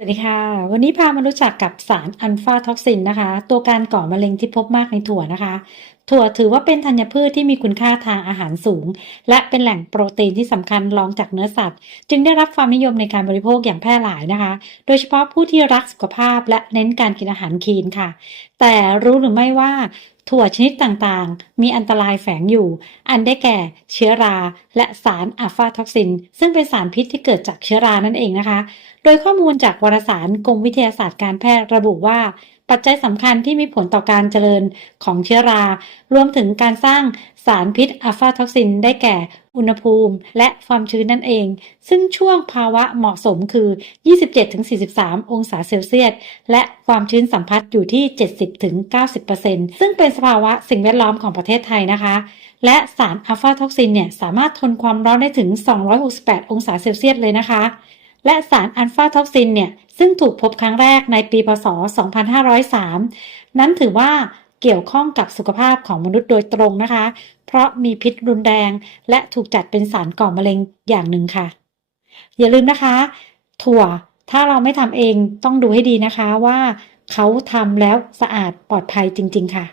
สวัสดีค่ะ วันนี้พามารู้จักกับสารอัลฟาท็อกซินนะคะ ตัวการก่อมะเร็งที่พบมากในถั่วนะคะ ถั่วถือว่าเป็นธัญพืชที่มีคุณค่าทางอาหารสูง และเป็นแหล่งโปรตีนที่สำคัญรองจากเนื้อสัตว์ จึงได้รับความนิยมในการบริโภคอย่างแพร่หลายนะคะ โดยเฉพาะผู้ที่รักสุขภาพและเน้นการกินอาหารคีนค่ะ แต่รู้หรือไม่ว่าถั่วชนิดต่างๆ มีอันตรายแฝงอยู่ อันได้แก่เชื้อรา และสารอะฟาท็อกซิน ซึ่งเป็นสารพิษที่เกิดจากเชื้อรานั่นเองนะคะ โดยข้อมูลจากวารสารกรมวิทยาศาสตร์การแพทย์ระบุว่า ปัจจัยสำคัญที่มีผลต่อการเจริญของเชื้อรา รวมถึงการสร้างสารพิษอะฟาท็อกซินได้แก่อุณหภูมิและความชื้นนั่นเอง ซึ่งช่วงภาวะเหมาะสมคือ 27-43 องศาเซลเซียส และความชื้นสัมผัสอยู่ที่ 70-90%ซึ่งเป็นสภาวะสิ่งแวดล้อมของประเทศไทยนะคะ และสารอะฟาท็อกซินเนี่ยสามารถทนความร้อนได้ถึง 268 องศาเซลเซียสเลยนะคะ และสารอัลฟาท็อกซินเนี่ยซึ่งถูกพบครั้งแรกในปีพศ 2503 นั้นถือว่าเกี่ยวข้องกับสุขภาพของมนุษย์โดยตรงนะคะ เพราะมีพิษรุนแรง และถูกจัดเป็นสารก่อมะเร็งอย่างหนึ่งค่ะ อย่าลืมนะคะ ถั่วถ้าเราไม่ทำเองต้องดูให้ดีนะคะว่าเขาทำแล้วสะอาดปลอดภัยจริง ๆ ค่ะ